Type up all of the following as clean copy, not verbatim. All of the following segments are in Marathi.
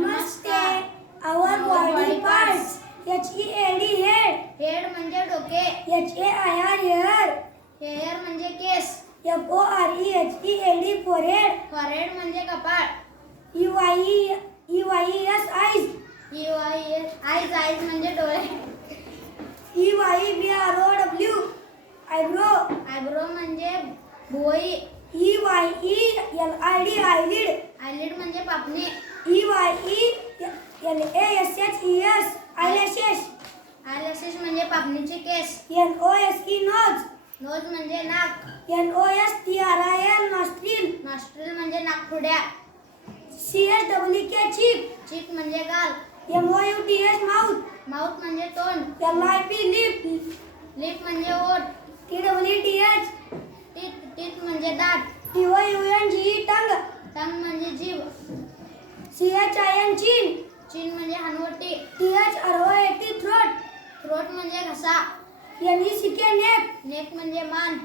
Namaste. Our body parts. HEAD head. Head म्हणजे डोके. HAIR hair. हेअर म्हणजे केस. FOREHEAD forehead. फॉरहेड म्हणजे कपाळ. EYES eyes. आईज म्हणजे डोळे. EYBROW eyebrow. आयब्रो म्हणजे भुवई. EYELID eyelid. आयलिड म्हणजे पापणी. EYELASHES eyelashes. आयलॅशेस म्हणजे पापणीचे केस. NOSE nose. नोज म्हणजे नाक. NOSTRIL nostril. नॉस्ट्रिल म्हणजे नाकपुड्या. CHEEK cheek. चीक म्हणजे गाल. MOUTH mouth. माउथ म्हणजे तोंड. LIP lip. लिप म्हणजे ओठ. TWTH टीथ म्हणजे दात. TOUNGE tongue. टंग म्हणजे जीभ. CHIN chin. चीन म्हणजे हनवटी. THROAT throat. थ्रोट म्हणजे घसा. NECK neck. नेक म्हणजे मान.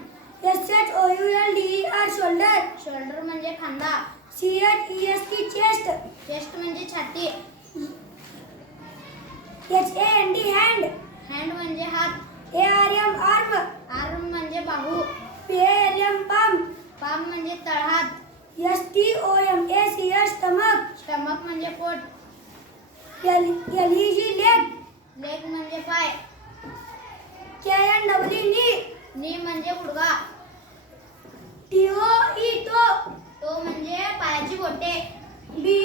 SHOULDER shoulder. शोल्डर म्हणजे खांदा. CHEST chest. चेस्ट म्हणजे छाती. HAND hand. हँड म्हणजे हात. ARM arm. आर्म म्हणजे बाहू. PALM palm. पाम म्हणजे तळहात. STOMACH stomach. स्टमक म्हणजे पोट. LEG leg. लेग म्हणजे पाय. KNW knee. नी म्हणजे गुडघा. TOE toe. तो म्हणजे पायाची बोटे. BE